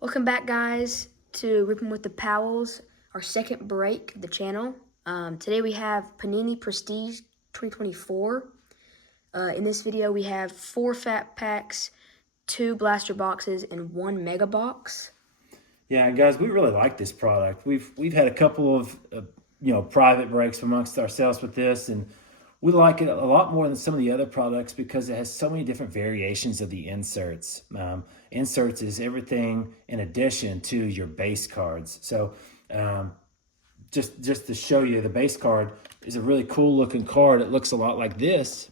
Welcome back, guys, to Ripping with the Powells, our second break of the channel. Today we have Panini Prestige 2024. In this video, we have 4 fat packs, 2 blaster boxes, and 1 mega box. Yeah, guys, we really like this product. We've had a couple of private breaks amongst ourselves with this, and we like it a lot more than some of the other products because it has so many different variations of the inserts. Inserts is everything in addition to your base cards. So just to show you, the base card is a really cool looking card. It looks a lot like this.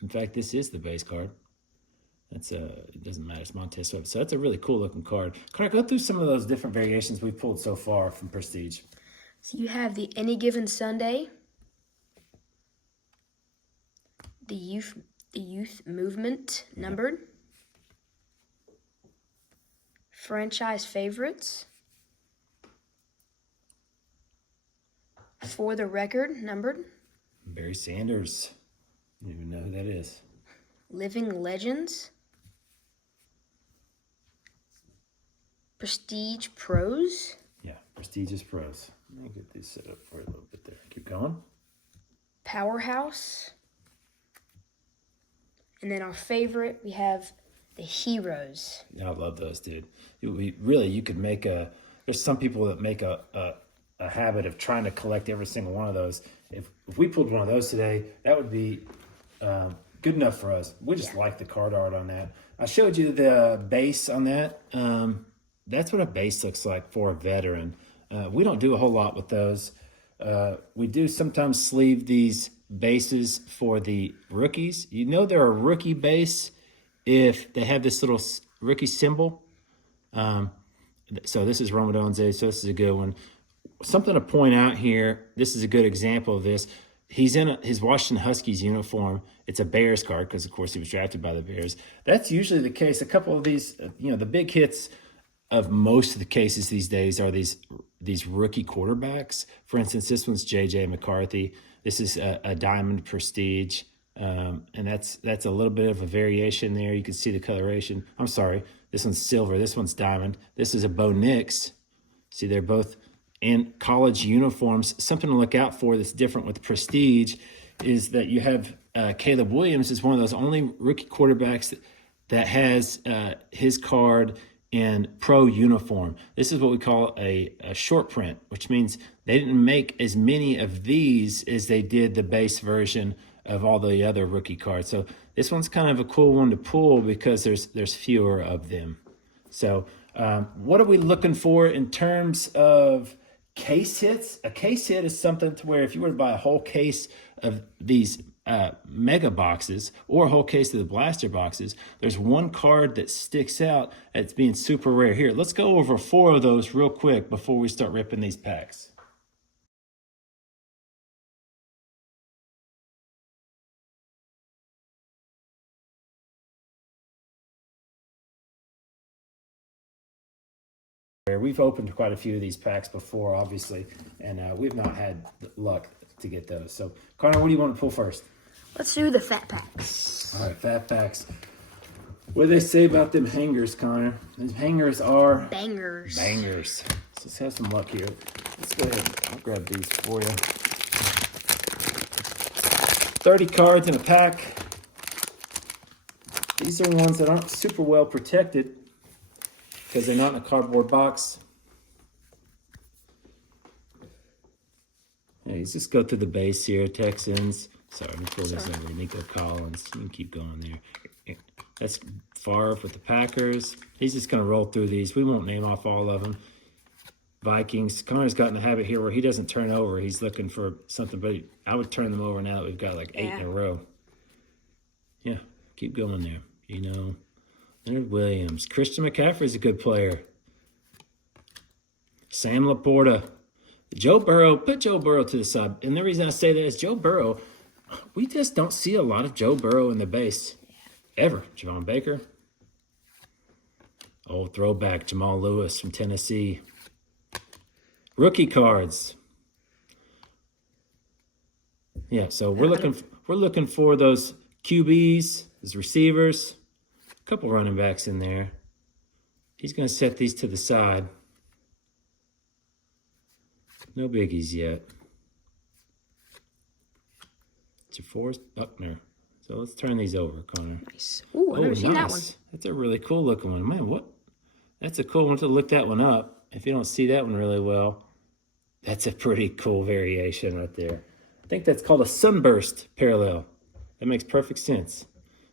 In fact, this is the base card. That's it doesn't matter, it's Montez Swift. So that's a really cool looking card. Can I go through some of those different variations we've pulled so far from Prestige? So you have the Any Given Sunday, the youth movement numbered, franchise favorites, For the Record numbered, Barry Sanders. I don't even know who that is. Living Legends, Prestige Pros. Yeah, Prestigious Pros. Let me get these set up for you a little bit there. Keep going. Powerhouse. And then our favorite, we have the Heroes. I love those, dude. You could make there's some people that make a habit of trying to collect every single one of those. If we pulled one of those today, that would be good enough for us. We just like the card art on that. I showed you the base on that. That's what a base looks like for a veteran. We don't do a whole lot with those. We do sometimes sleeve these bases for the rookies. You know they're a rookie base if they have this little rookie symbol. So this is Romadonze, so this is a good one. Something to point out here, this is a good example of this. He's in his Washington Huskies uniform. It's a Bears card because, of course, he was drafted by the Bears. That's usually the case. A couple of these, the big hits of most of the cases these days are these rookie quarterbacks. For instance, this one's J.J. McCarthy. This is a Diamond Prestige, and that's a little bit of a variation there. You can see the coloration. I'm sorry, this one's silver. This one's diamond. This is a Bo Nix. See, they're both in college uniforms. Something to look out for that's different with Prestige is that you have Caleb Williams is one of those only rookie quarterbacks that has his card in pro uniform. This is what we call a short print, which means they didn't make as many of these as they did the base version of all the other rookie cards. So this one's kind of a cool one to pull because there's fewer of them. So what are we looking for in terms of case hits? A case hit is something to where if you were to buy a whole case of these mega boxes or a whole case of the blaster boxes, there's one card that sticks out as being super rare. Here, let's go over 4 of those real quick before we start ripping these packs. We've opened quite a few of these packs before, obviously, and we've not had luck to get those. So, Connor, what do you want to pull first? Let's do the fat packs. All right, fat packs. What do they say about them hangers, Connor? These hangers are Bangers. Bangers. So let's have some luck here. Let's go ahead. I'll grab these for you. 30 cards in a pack. These are ones that aren't super well protected because they're not in a cardboard box. Yeah, let's just go through the base here. Texans. Sorry, let me pull this over. Nico Collins. You can keep going there. That's Favre with the Packers. He's just going to roll through these. We won't name off all of them. Vikings. Connor's got in the habit here where he doesn't turn over. He's looking for something, but I would turn them over now that we've got like 8 in a row. Yeah, keep going there. Leonard Williams. Christian McCaffrey's a good player. Sam Laporta. Joe Burrow. Put Joe Burrow to the side. And the reason I say that is Joe Burrow, we just don't see a lot of Joe Burrow in the base. Ever. Javon Baker. Old throwback. Jamal Lewis from Tennessee. Rookie cards. Yeah, so we're looking for those QBs, those receivers. Couple running backs in there. he's going to set these to the side. No biggies yet. It's your Forrest Buckner. So let's turn these over, Connor. Nice. Ooh, I've never seen that one. That's a really cool looking one. Man, what? That's a cool one to look that one up. If you don't see that one really well, that's a pretty cool variation right there. I think that's called a sunburst parallel. That makes perfect sense.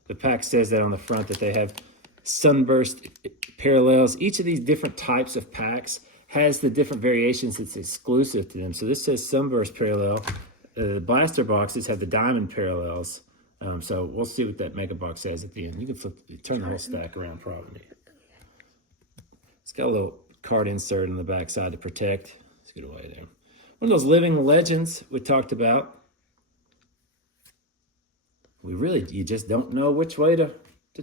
The pack says that on the front, that they have sunburst parallels. Each of these different types of packs has the different variations that's exclusive to them. So this says sunburst parallel. The blaster boxes have the diamond parallels. So we'll see what that mega box says at the end. You can turn the whole stack around probably. It's got a little card insert on the back side to protect. Let's get away there. One of those living legends we talked about. You just don't know which way to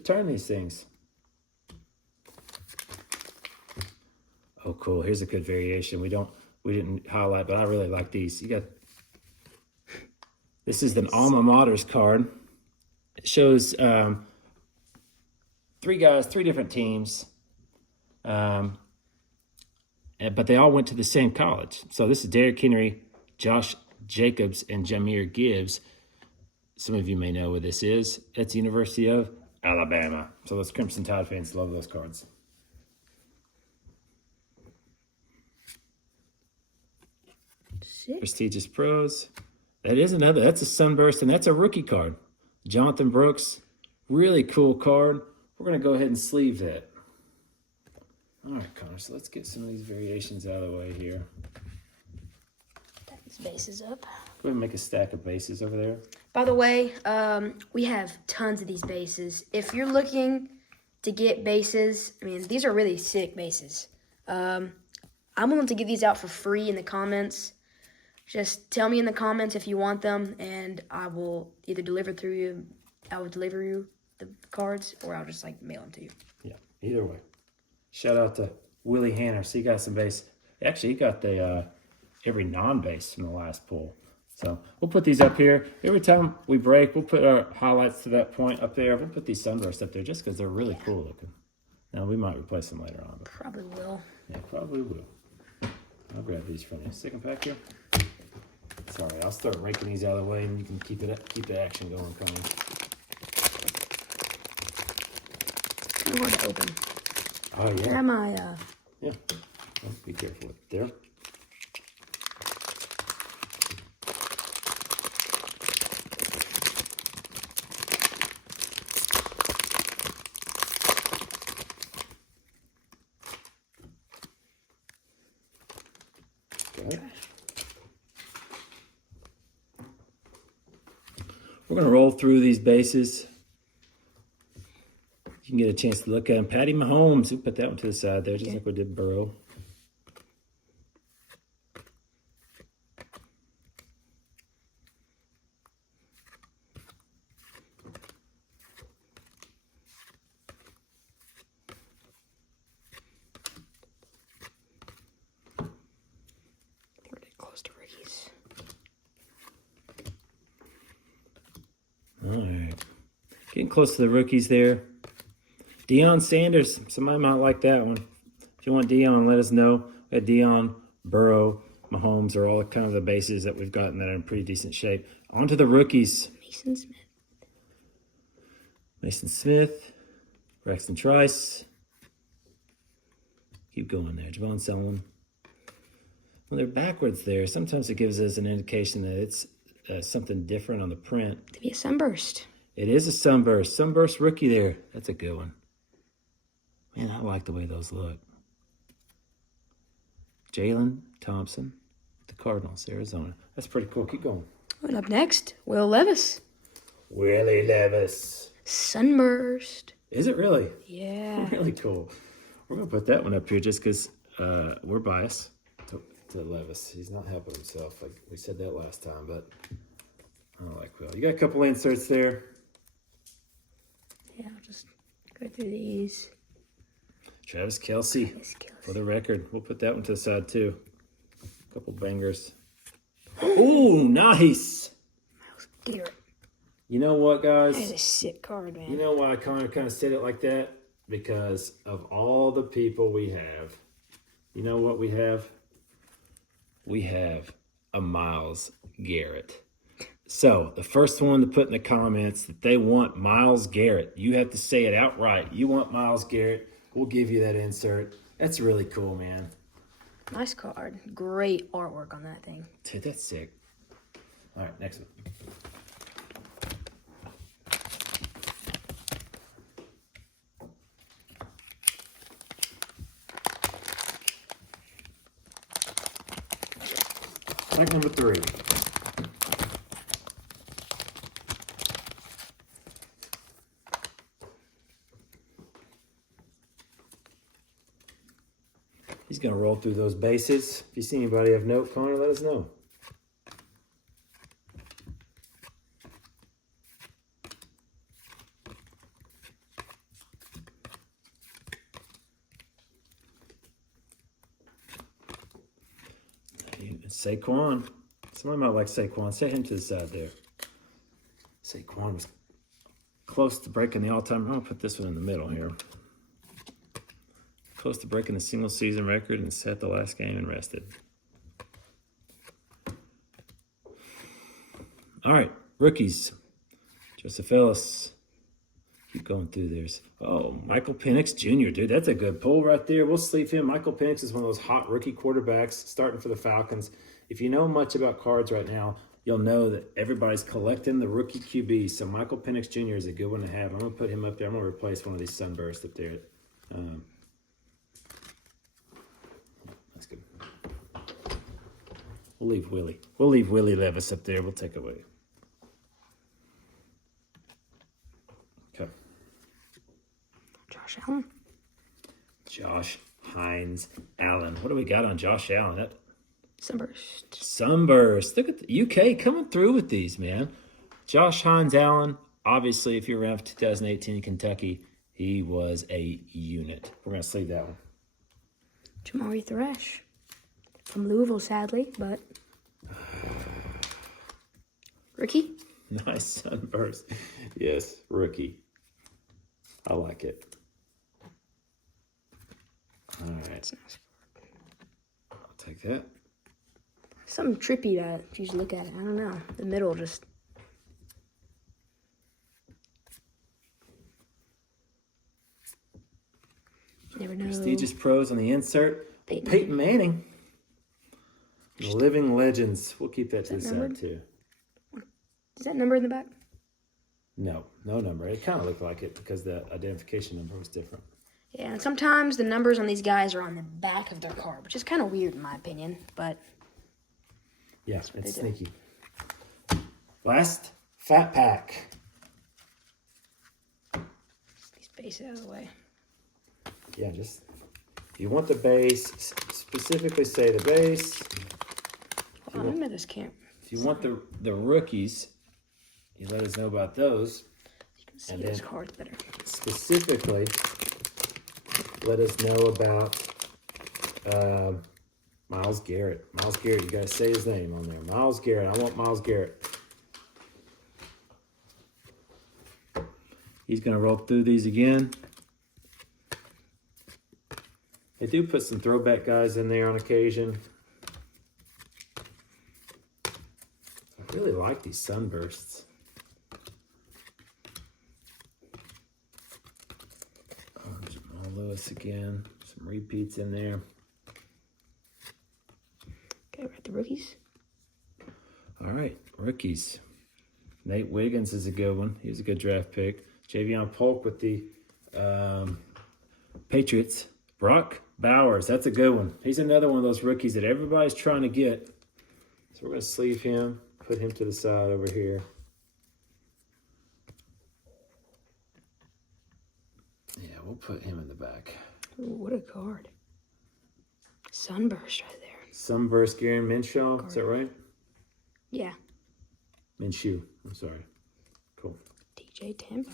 turn these things. Oh, cool. Here's a good variation. We didn't highlight, but I really like these. This is an alma mater's card. It shows 3 guys, 3 different teams. But they all went to the same college. So this is Derrick Henry, Josh Jacobs, and Jahmyr Gibbs. Some of you may know what this is. It's the University of Alabama. So those Crimson Tide fans love those cards. Sick. Prestigious Pros. That's a Sunburst, and that's a rookie card. Jonathan Brooks, really cool card. We're going to go ahead and sleeve that. All right, Connor, so let's get some of these variations out of the way here. Stack these bases up. Go ahead and make a stack of bases over there. By the way, we have tons of these bases. If you're looking to get bases, I mean, these are really sick bases. I'm willing to give these out for free in the comments. Just tell me in the comments if you want them, and I will either deliver you the cards, or I'll just mail them to you. Yeah, either way. Shout out to Willie Hanner. So he got some base. Actually, he got the every non-base from the last pull. So we'll put these up here. Every time we break, we'll put our highlights to that point up there. We'll put these sunbursts up there just because they're really cool looking. Now, we might replace them later on. But probably will. Yeah, probably will. I'll grab these from you. Second pack here. Sorry, I'll start raking these out of the way, and you can keep the action going, Connie. It's kind of hard to open. Oh, yeah. Where am I? Yeah. Oh, be careful with it there. Okay. We're going to roll through these bases. You can get a chance to look at them. Patty Mahomes, we put that one to the side there, just like we did Burrow. We're getting close to rookies. All right. Getting close to the rookies there. Deion Sanders. Somebody might like that one. If you want Deion, let us know. We got Deion, Burrow, Mahomes are all kind of the bases that we've gotten that are in pretty decent shape. On to the rookies. Mason Smith. Braxton Trice. Keep going there. Javon Selman. Well, they're backwards there. Sometimes it gives us an indication that it's something different on the print. Could be a sunburst. It is a sunburst. Sunburst rookie there. That's a good one. Man, I like the way those look. Jalen Thompson, the Cardinals, Arizona. That's pretty cool. Keep going. And up next, Will Levis. Willie Levis. Sunburst. Is it really? Yeah. Really cool. We're going to put that one up here just because we're biased to Levis. He's not helping himself. Like we said that last time, but I like Will. You got a couple inserts there. Yeah, I'll just go through these. Travis Kelce, for the record. We'll put that one to the side, too. A couple bangers. Ooh, nice. Miles Garrett. You know what, guys? That is a sick card, man. You know why I kind of said it like that? because of all the people we have. You know what we have? We have a Myles Garrett. So the first one to put in the comments that they want Myles Garrett, you have to say it outright. You want Myles Garrett, we'll give you that insert. That's really cool, man. Nice card. Great artwork on that thing. Dude, that's sick. All right, next one. Pack number 3. He's going to roll through those bases. If you see anybody of note, Connor, let us know. Saquon. Somebody might like Saquon. Set him to the side there. Saquon was close to breaking the all-time. I'm going to put this one in the middle here. Close to breaking the single season record and set the last game and rested. All right, rookies. Joseph Ellis. Keep going through theirs. Oh, Michael Penix Jr., dude. That's a good pull right there. We'll sleeve him. Michael Penix is one of those hot rookie quarterbacks starting for the Falcons. If you know much about cards right now, you'll know that everybody's collecting the rookie QB. So Michael Penix Jr. is a good one to have. I'm going to put him up there. I'm going to replace one of these Sunbursts up there. That's good. We'll leave Willie. We'll leave Willie Levis up there. We'll take away. Okay. Josh Allen. Josh Hines Allen. What do we got on Josh Allen? That Sunburst. Look at the UK coming through with these, man. Josh Hines Allen, obviously, if you're around for 2018 in Kentucky, he was a unit. We're going to sleeve that one. Jamari Thresh. From Louisville, sadly, but rookie. Nice sunburst. Yes, rookie. I like it. All right. That's nice. I'll take that. Something trippy that if you just look at it. I don't know. The middle just. You never know. Prestigious pros on the insert. Peyton Manning. Living legends. We'll keep that to the side too. Is that number in the back? No number. It kind of looked like it because the identification number was different. Yeah, and sometimes the numbers on these guys are on the back of their card, which is kind of weird in my opinion, but yeah, it's sneaky. Last fat pack. These bases out of the way. Yeah, just if you want the base, specifically say the base. Hold on, I'm at this camp. If you want the rookies, you let us know about those. You can see those cards better. Specifically, let us know about Myles Garrett. Myles Garrett, you gotta say his name on there. Myles Garrett. I want Myles Garrett. He's gonna roll through these again. They do put some throwback guys in there on occasion. I really like these sunbursts. Jamal Lewis again. Some repeats in there. Okay, we're at the rookies. All right, rookies. Nate Wiggins is a good one. He was a good draft pick. Javion Polk with the Patriots. Brock Bowers, that's a good one. He's another one of those rookies that everybody's trying to get. So we're going to sleeve him, put him to the side over here. Yeah, we'll put him in the back. Ooh, what a card. Sunburst right there. Sunburst Gary Minshew, is that right? Yeah. Minshew, I'm sorry. Cool. DJ Tampa.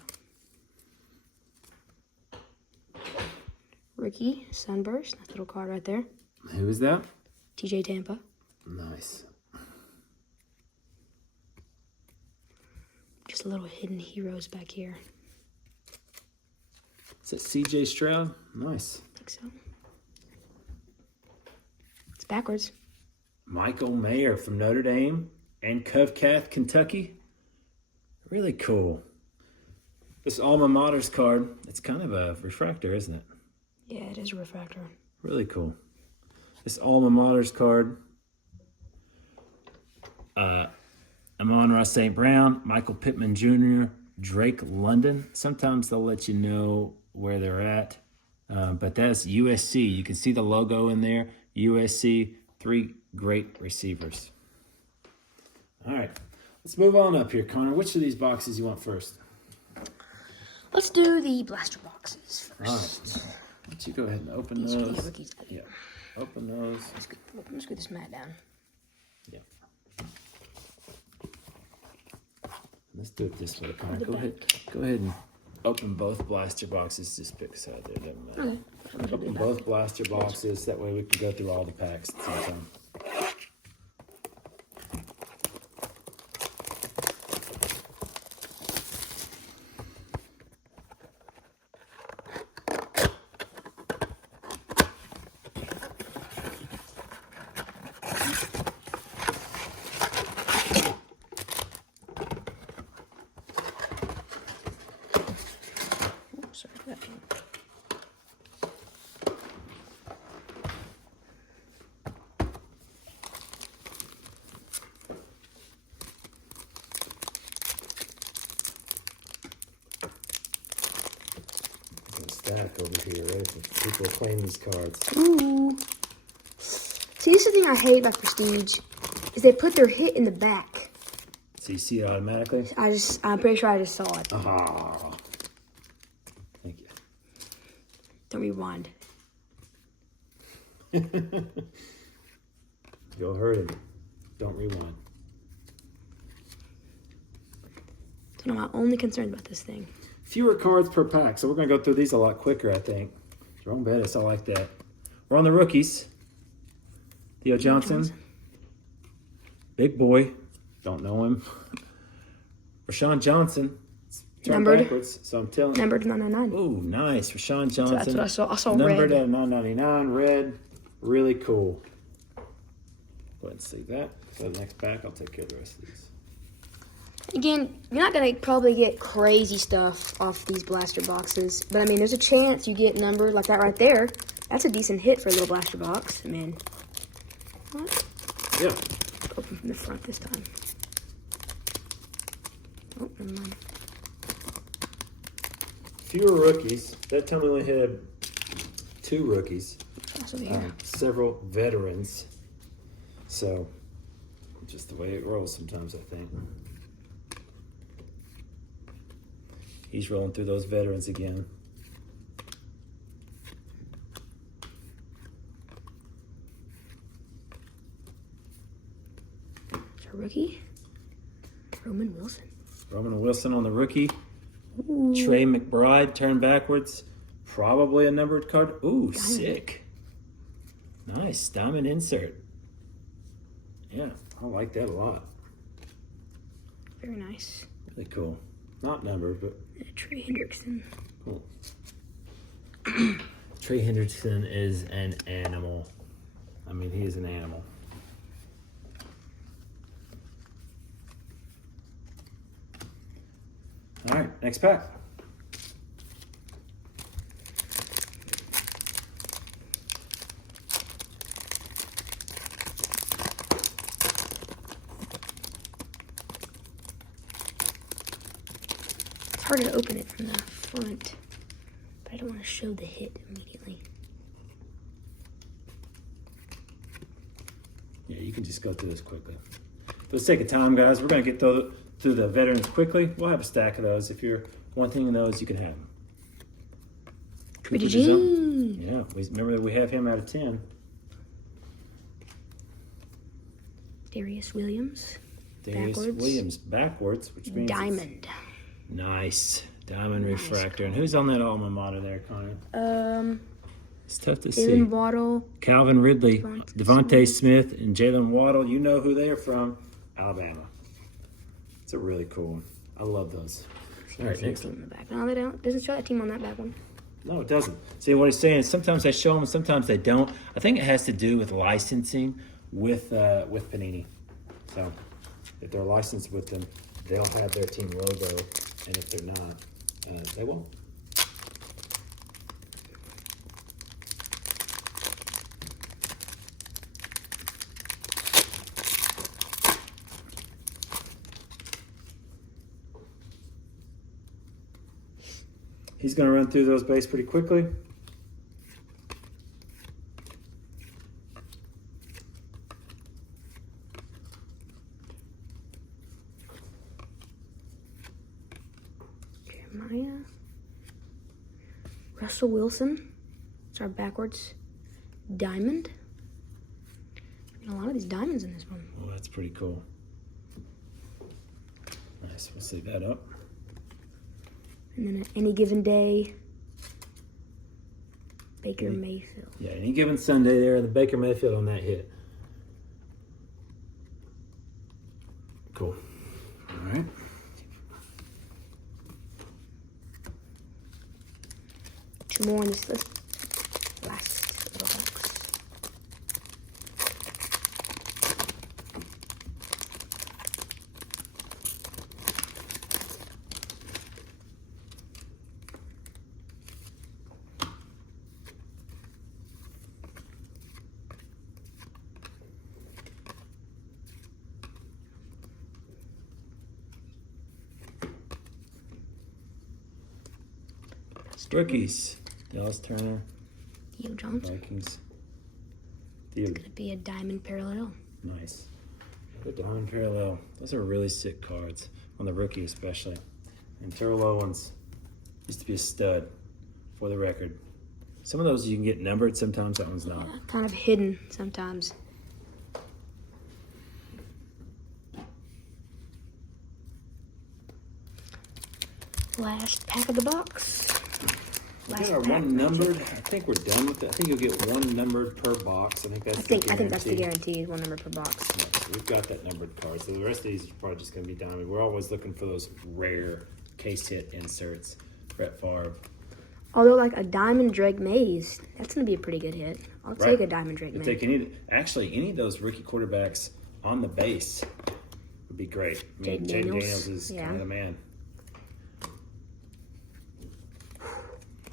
Rookie, Sunburst. Nice little card right there. Who is that? TJ Tampa. Nice. Just little hidden heroes back here. Is it C.J. Stroud? Nice. I think so. It's backwards. Michael Mayer from Notre Dame and Covcath, Kentucky. Really cool. This alma mater's card, it's kind of a refractor, isn't it? Yeah, it is a refractor. Really cool. This alma mater's card. Amon-Ra St. Brown, Michael Pittman Jr., Drake London. Sometimes they'll let you know where they're at. But that's USC. You can see the logo in there. USC, 3 great receivers. All right. Let's move on up here, Connor. Which of these boxes you want first? Let's do the blaster boxes first. All right. Why don't you go ahead and open These are the those? rookies. Yeah. Open those. Let's get this mat down. Yeah. Let's do it this way, Connor. Go ahead and open both blaster boxes. Just pick a side there. Doesn't matter. Okay. Open both blaster boxes. That way we can go through all the packs at the same time. Sorry for that. Stack over here, right? People claim these cards. Ooh. See, this is the thing I hate about Prestige, is they put their hit in the back. So you see it automatically? I'm pretty sure I just saw it. Ah. Thank you. Don't rewind. You'll hurt him. Don't rewind. That's one of my only concerns about this thing. Fewer cards per pack, so we're going to go through these a lot quicker, I think. Jerome Bettis, I like that. We're on the rookies. Theo Johnson. Big boy. Don't know him. Rashawn Johnson. Turn Numbered. backwards, so I'm telling you. Numbered 999. Ooh, nice. Rashawn Johnson. That's what I saw. I saw Numbered red. at 999. Red. Really cool. Go ahead and see that. So the next pack, I'll take care of the rest of these. Again, you're not going to probably get crazy stuff off these blaster boxes. But, I mean, there's a chance you get numbered like that right there. That's a decent hit for a little blaster box. I mean, what? Yeah. Open from the front this time. Oh, never mind. Fewer rookies. That time we only had 2 rookies. Also here. Several veterans. So, just the way it rolls sometimes, I think. He's rolling through those veterans again. It's a rookie. Roman Wilson. Roman Wilson on the rookie. Ooh. Trey McBride, turn backwards. Probably a numbered card. Ooh, Diamond. sick. Nice. Diamond insert. Yeah, I like that a lot. Very nice. Really cool. Not numbered, but Trey Hendrickson. cool. Trey Hendrickson is an animal. I mean, he is an animal. All right, next pack. It's hard to open it from the front, but I don't want to show the hit immediately. Yeah, you can just go through this quickly. For the sake of time, guys, we're going to get through the veterans quickly. We'll have a stack of those. If you're wanting those, you can have them. Pretty Cooper DeJong. Gene. Yeah, remember that we have him out of 10. Darius Williams. Darius Backwards. Williams backwards, which means Diamond. Nice. Diamond Nice refractor. And who's on that alma mater there, Connor? It's tough to see. Jalen Waddle. Calvin Ridley, Devontae Devontae Smith, and Jalen Waddle. You know who they are from. Alabama. It's a really cool one. I love those. All right, next Team one. in the back. No, they don't. Doesn't show that team on that back one. No, it doesn't. See, what he's saying is sometimes they show them, sometimes they don't. I think it has to do with licensing with Panini. So if they're licensed with them, they'll have their team logo, and if they're not, they won't. He's going to run through those bases pretty quickly. Jeremiah. Russell Wilson. It's our backwards diamond. A lot of these diamonds in this one. Oh, that's pretty cool. Nice. We'll see that up. And then any given day, Baker Mayfield. Yeah, any given Sunday there, the Baker Mayfield on that hit. Cool. All right. Two more on this list. Last little box. Rookies. Dallas Turner. Theo Johnson. Vikings. It's going to be a diamond parallel. Nice. The diamond parallel. Those are really sick cards. On the rookie especially. And Terrell Owens used to be a stud, for the record. Some of those you can get numbered, sometimes that one's not. Yeah, kind of hidden sometimes. Last pack of the box. We got our one numbered. I think we're done with it. I think you'll get one numbered per box. I think that's I think that's the guarantee, one number per box. Yeah, so we've got that numbered card. So the rest of these are probably just going to be diamond. We're always looking for those rare case hit inserts. Brett Favre. Although, like a diamond Drake Mays, that's going to be a pretty good hit. I'll take a diamond Drake Mays. Take any of those rookie quarterbacks on the base would be great. I mean, Jaden Daniels is kind of the man.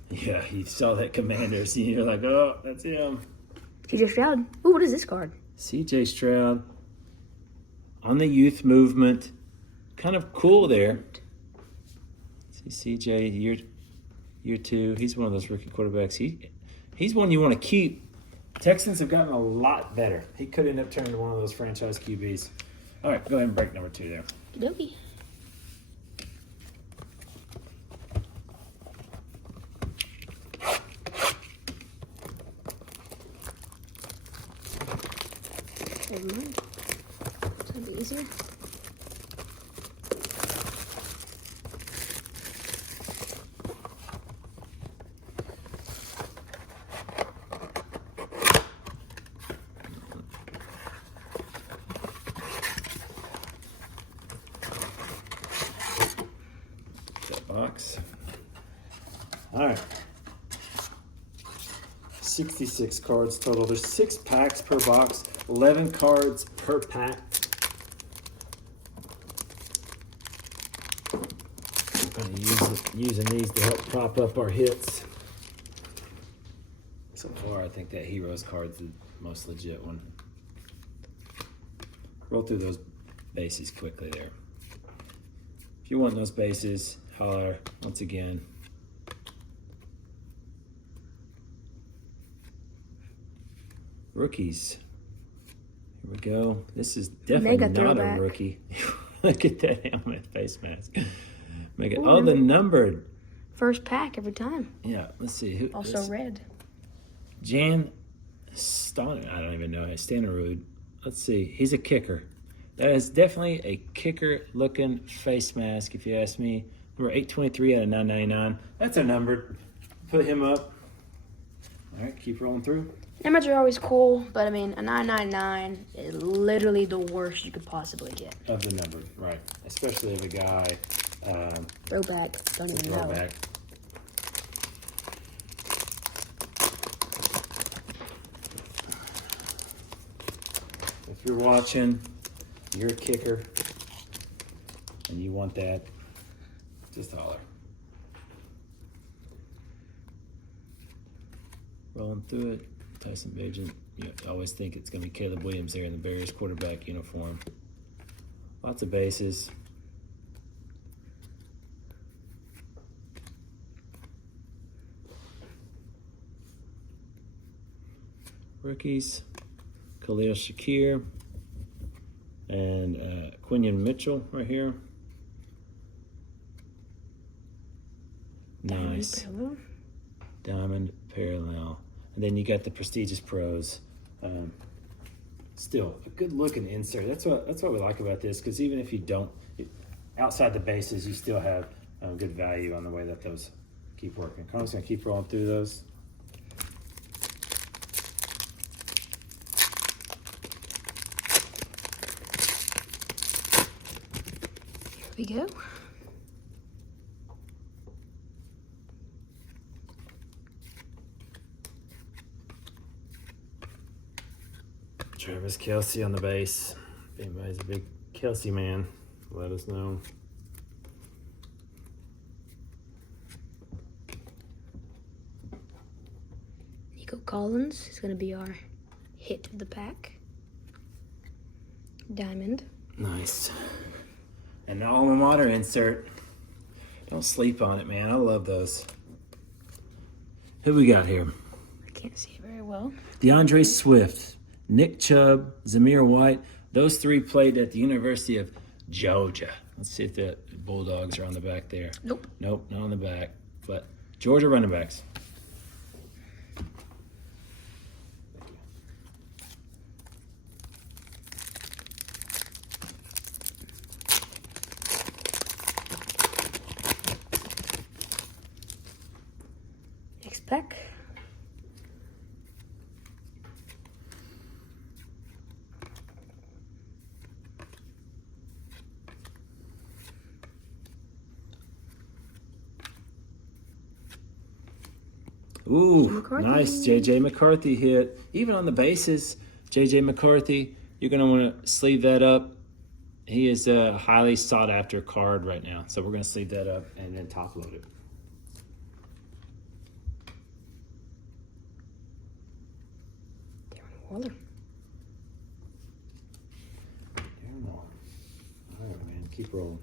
Yeah, you saw that Commanders, and you're like, oh, that's him. CJ Stroud. Ooh, what is this card? CJ Stroud on the youth movement. Kind of cool there. See CJ, year two. He's one of those rookie quarterbacks. He's one you want to keep. Texans have gotten a lot better. He could end up turning into one of those franchise QBs. All right, go ahead and break number 2 there. Okey-dokey. Never mind. It's gonna be easier. That box. All right. 66 cards total. There's 6 packs per box, 11 cards per pack. I'm kind of using these to help prop up our hits. So far, I think that Heroes card's the most legit one. Roll through those bases quickly there. If you want those bases, holler once again. Rookies. Here we go. This is definitely Mega not throwback. a rookie. Look at that helmet face mask. Mega. Oh, the numbered. First pack every time. Yeah, let's see. Who, Also red. Jan Stan. I don't even know. Stanerud. Let's see. He's a kicker. That is definitely a kicker-looking face mask, if you ask me. Number 823 out of 999. That's a numbered. Put him up. All right, keep rolling through. Numbers are always cool, but I mean, a 999 is literally the worst you could possibly get. Of the numbered, right. Especially of a guy. Throwback, don't even know. Throwback. you're watching, you're a kicker, and you want that, just holler. Rolling through it, Tyson Bagent. You always think it's going to be Caleb Williams there in the Bears quarterback uniform. Lots of bases. Rookies, Khalil Shakir and Quinion Mitchell right here. Nice. Diamond parallel. And then you got the prestigious pros. Still a good looking insert. That's what we like about this, because even if you don't, outside the bases, you still have good value on the way that those keep working. Carlos gonna keep rolling through those. Here we go. Travis Kelce on the base. If anybody's a big Kelce man, let us know. Nico Collins is going to be our hit of the pack. Diamond. Nice. And the alma mater insert. Don't sleep on it, man. I love those. Who we got here? I can't see it very well. DeAndre Swift, Nick Chubb, Zamir White. Those three played at the University of Georgia. Let's see if the Bulldogs are on the back there. Nope. Nope, not on the back. But Georgia running backs. Next pack. Ooh, McCarthy. nice J.J. McCarthy hit. Even on the bases, J.J. McCarthy, you're going to want to sleeve that up. He is a highly sought-after card right now. So we're going to sleeve that up and then top-load it. Waller. All right, man. Keep rolling.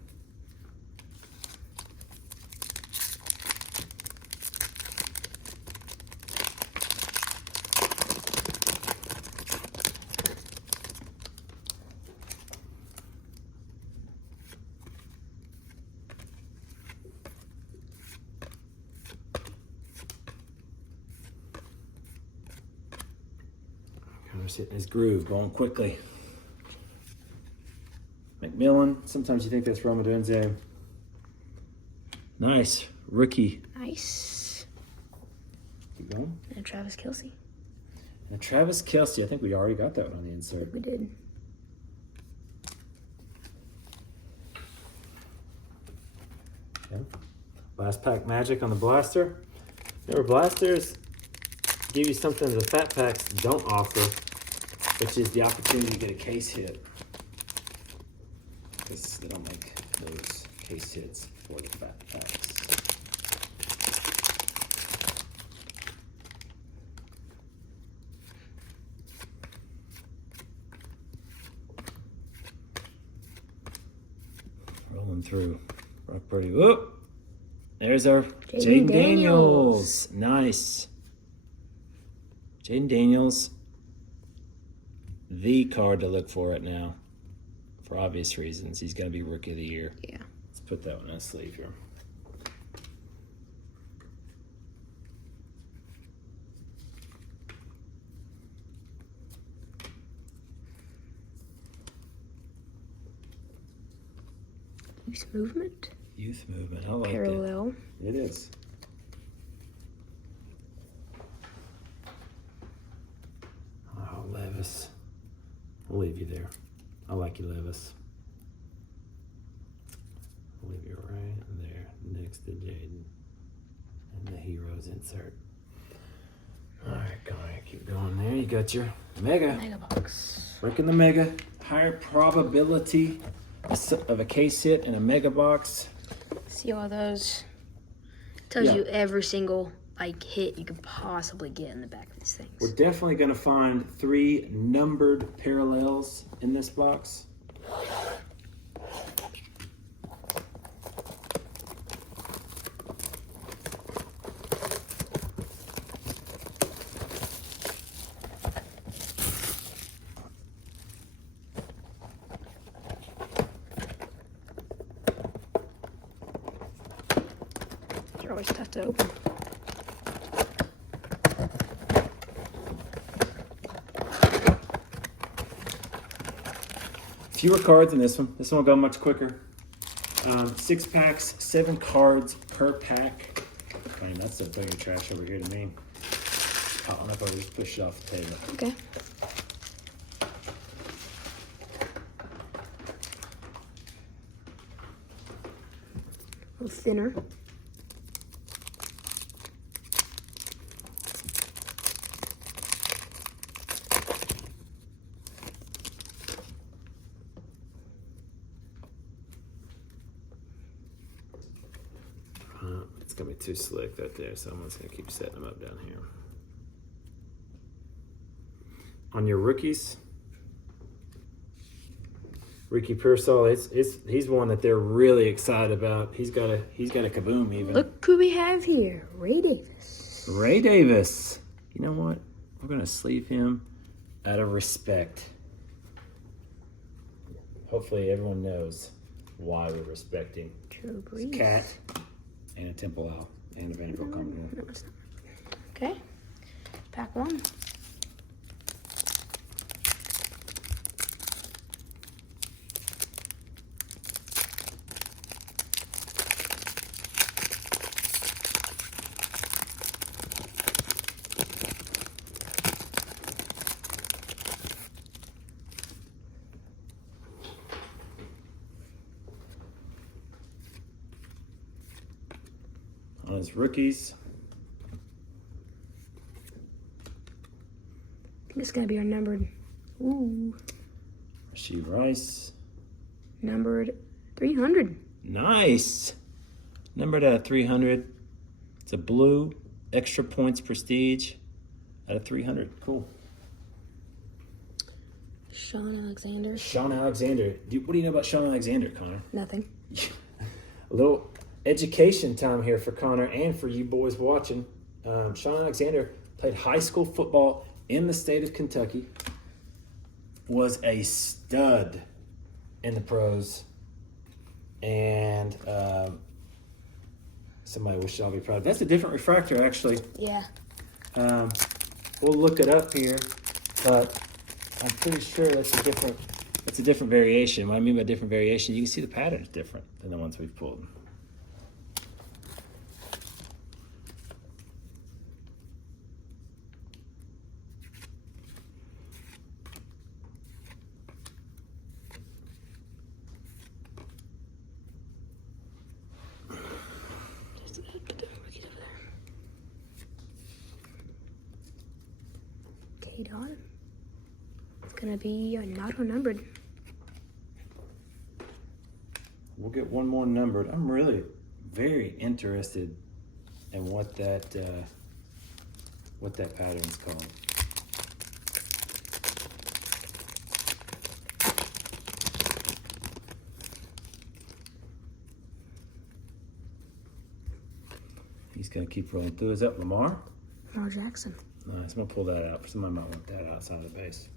Connor's hitting his groove, going quickly. McMillan, sometimes you think that's Roma Dunze. Nice. Rookie. Nice. Keep going. And Travis Kelce. And Travis Kelce, I think we already got that one on the I insert. think we did. Yeah. Last pack magic on the blaster. Remember, blasters give you something the fat packs don't offer, which is the opportunity to get a case hit. Because they don't make those case hits for the fat packs. Rolling through. Rock pretty. Whoop! There's our Jaden Daniels. Nice. Jaden Daniels, the card to look for right now. For obvious reasons. He's going to be Rookie of the Year. Yeah. Let's put that one on a sleeve here. Youth movement. Youth movement. I like Parallel. that. It is. Oh, Levis. I'll leave you there. I like you, Levis. I'll leave you right there next to Jaden. And the Heroes insert. All right. All right, keep going there. You got your mega. Mega box. Working the mega. Higher probability of a case hit in a mega box. See all those? Tells Yeah. you every single like hit you could possibly get in the back of these things. We're definitely going to find 3 numbered parallels in this box. They're always tough to open. Fewer cards in this one. This one will go much quicker. 6 packs, 7 cards per pack. Man, that's a bag of trash over here to me. I don't know if I'll just push it off the table. Okay. A little thinner. It's gonna be too slick right there, so I'm just gonna keep setting them up down here. On your rookies, Ricky Pearsall, he's one that they're really excited about. He's got a kaboom even. Look who we have here, Ray Davis. Ray Davis. You know what? We're gonna sleeve him out of respect. Hopefully everyone knows why we're respecting. True It's a breeze. cat and a Temple Owl and a Vanderbilt Commodore. No, it's not. Okay. Pack 1. On his rookies, I think it's gonna be our numbered. Ooh, Rasheed Rice. numbered 300. Nice. Numbered out of 300. It's a blue, extra points prestige out of 300. Cool. Sean Alexander. Sean Alexander. What do you know about Sean Alexander, Connor? Nothing. A little education time here for Connor and for you boys watching. Sean Alexander played high school football in the state of Kentucky. Was a stud in the pros. And somebody wish I'll be proud. That's a different refractor, actually. Yeah. We'll look it up here, but I'm pretty sure that's a different variation. What I mean by different variation, you can see the pattern is different than the ones we've pulled. Just put the rookie over there. K-Dot. It's gonna be not numbered. We'll get one more numbered. I'm really very interested in what that pattern's called. He's gonna keep rolling through. Is that Lamar? Lamar Jackson. Nice. I'm gonna pull that out. Somebody might want that outside of the base.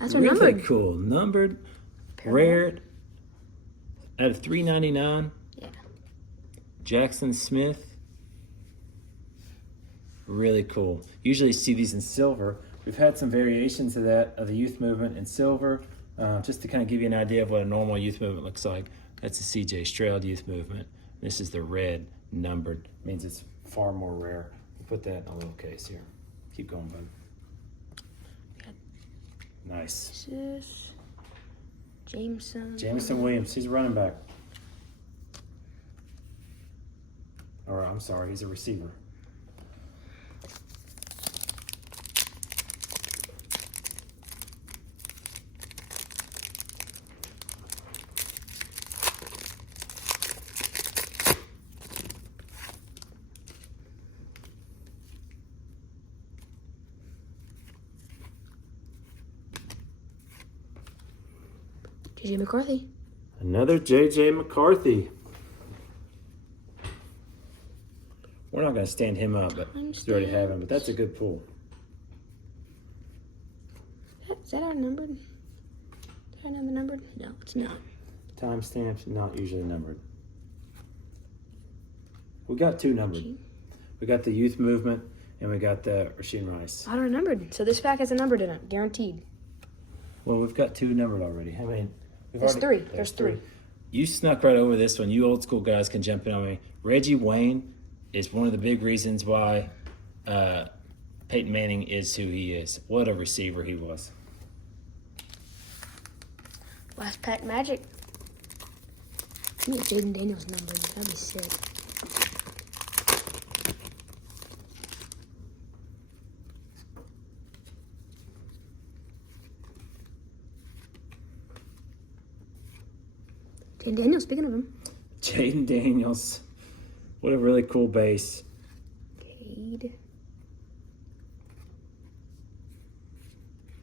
That's our Really numbered. cool. Numbered, Parallel. rare, out of 399. Yeah. Jackson Smith. Really cool. Usually you see these in silver. We've had some variations of that, of the youth movement in silver, just to kind of give you an idea of what a normal youth movement looks like. That's the C.J. Stroud youth movement. This is the red numbered. Means it's far more rare. We'll put that in a little case here. Keep going, bud. Nice. This is Jameson. Williams. He's a running back. Or I'm sorry, he's a receiver. J.J. McCarthy. Another J.J. McCarthy. We're not going to stand him up, but we already have him. But that's a good pull. Is that our numbered? Is that another numbered? No, it's not. Timestamps not usually numbered. We got two numbered. We got the Youth Movement and we got the Rasheed Rice. I don't numbered. So this pack has a numbered in it, guaranteed. Well, we've got two numbered already. I mean, There's three. There's three. You snuck right over this one. You old school guys can jump in on me. Reggie Wayne is one of the big reasons why Peyton Manning is who he is. What a receiver he was. Last pack magic. Give me a Jaden Daniels number. That'd be sick. Jaden Daniels, speaking of him. Jaden Daniels. What a really cool base.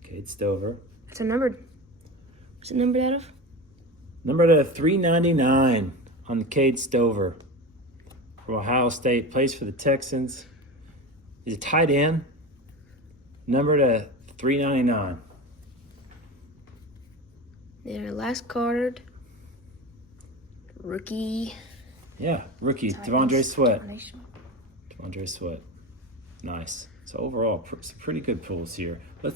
Cade Stover. That's a numbered. What's it numbered out of? Numbered at 399 on Cade Stover. From Ohio State. Plays for the Texans. He's a tight end. Numbered at 399. Then our last card. Rookie. Yeah, rookie. Devondre Sweat. Devondre Sweat. Nice. So overall, some pretty good pulls here. You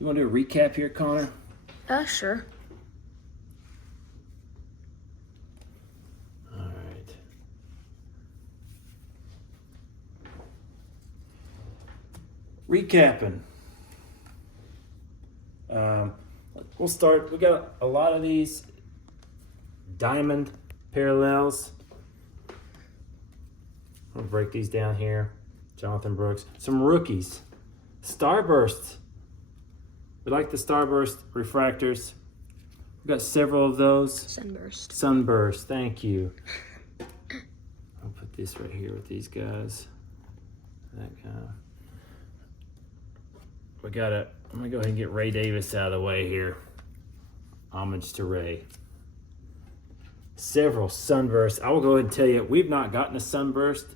want to do a recap here, Connor? Sure. All right. Recapping. We'll start. We got a lot of these diamond parallels. I'll break these down here. Jonathan Brooks. Some rookies. Starbursts. We like the Starburst refractors. We've got several of those. Sunburst. Thank you. I'll put this right here with these guys. That kind of. I'm going to go ahead and get Ray Davis out of the way here. Homage to Ray. Several Sunbursts. I will go ahead and tell you, we've not gotten a Sunburst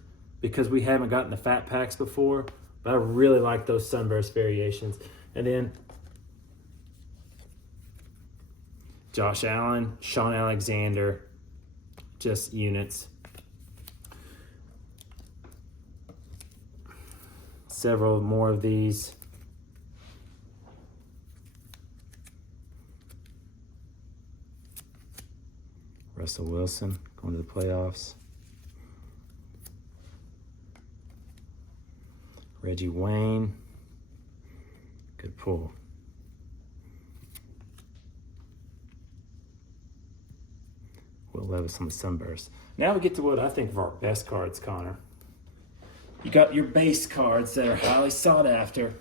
because we haven't gotten the fat packs before, but I really like those Sunburst variations. And then Josh Allen, Sean Alexander, just units. Several more of these. Russell Wilson going to the playoffs. Reggie Wayne. Good pull. Will Levis on the Sunburst. Now we get to what I think of our best cards, Connor. You got your base cards that are highly sought after.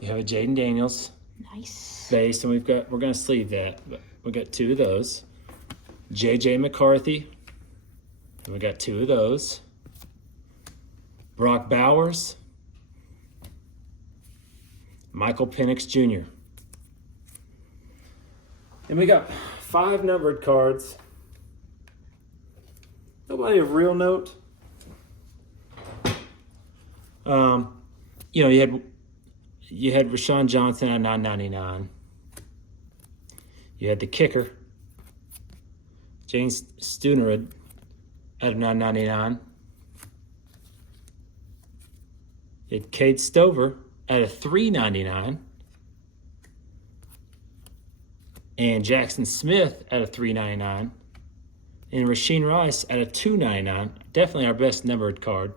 You have a Jaden Daniels. Nice. Base, and we're going to sleeve that. But we got two of those. J.J. McCarthy. And we got two of those. Brock Bowers. Michael Penix Jr. And we got 5 numbered cards. Nobody of real note. You had Rashawn Johnson at $9.99. You had the kicker, James Stunerud, at $9.99. You had Cade Stover at a $3.99. And Jackson Smith at a $3.99. And Rasheed Rice at a $2.99. Definitely our best numbered card.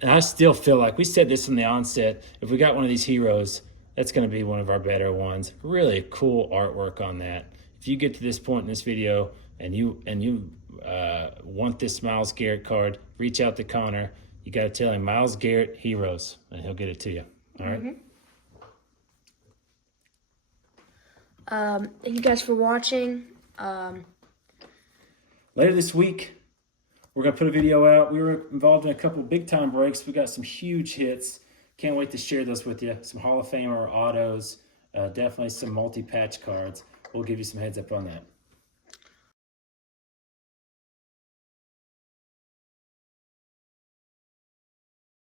And I still feel like, we said this from the onset, if we got one of these heroes, That's going to be one of our better ones. Really cool artwork on that. If you get to this point in this video and you want this Miles Garrett card, reach out to Connor. You got to tell him Miles Garrett Heroes, and he'll get it to you. All right. Thank you guys for watching. Later this week, we're going to put a video out. We were involved in a couple big time breaks. We got some huge hits. Can't wait to share those with you. Some Hall of Famer autos, definitely some multi-patch cards. We'll give you some heads up on that.